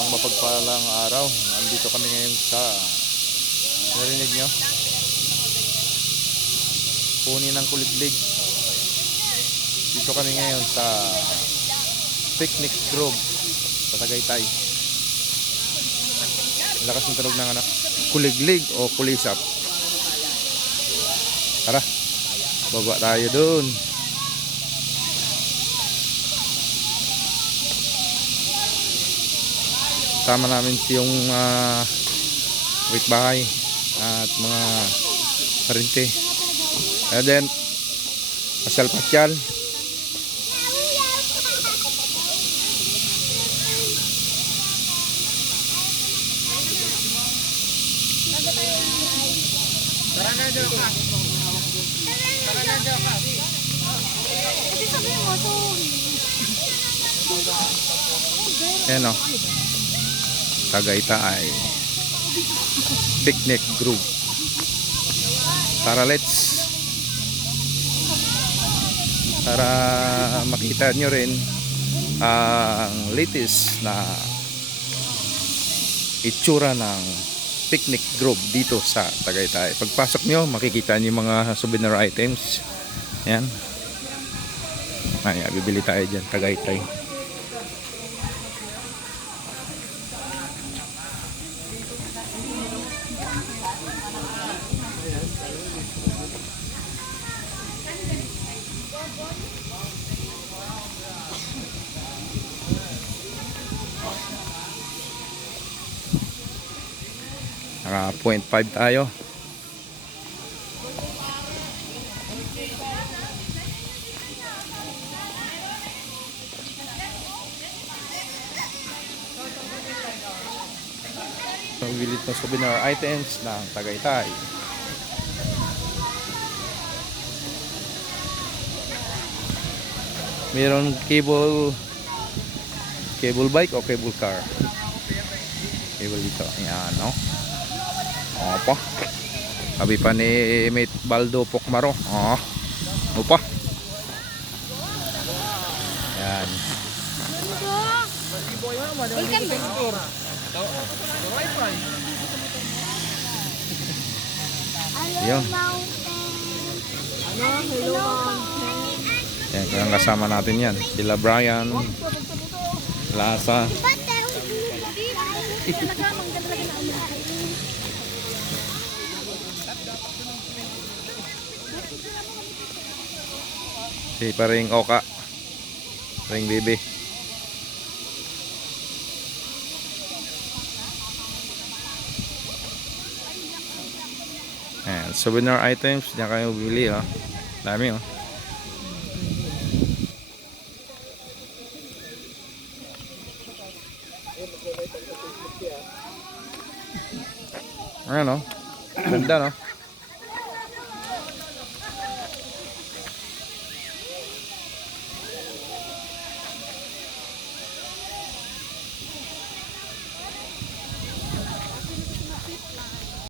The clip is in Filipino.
Isang mapagpalang araw. Nandito kami ngayon sa, narinig nyo? Punin ng Kuliglig. Dito kami ngayon sa Picnic Grove sa Tagaytay. Lakas ng tunog ng anak. Kuliglig o kulisap. Tara, baba tayo dun. Sama namin yung bahay at mga parente. And then pasyal-pasyal. Tara na dyan ka. Tara na dyan ka. Kasi sabihin mo to. Ayan o, Tagaytay Picnic Grove. Tara, let's. Para makita nyo rin ang latest na itsura ng Picnic Grove dito sa Tagaytay. Pagpasok nyo, makikita nyo yung mga souvenir items. Ayan. Ay, bibili tayo dyan, Tagaytay. Naka 0.5 tayo. Pagbilit ng souvenir items ng Tagaytay. Meron cable bike o cable car. Cable dito. Ayan, no? Opo. Sabi pa ni Mate Baldo Pokmaro. Opo. Ayan. Yun. Yan, kaya kasama natin yan. Sila Brian, Lasa. Si paring Oka, paring Bibi. Ayan, souvenir items, diyan kayo bili, oh. Dami, oh. Ayan, oh. Ganda, no?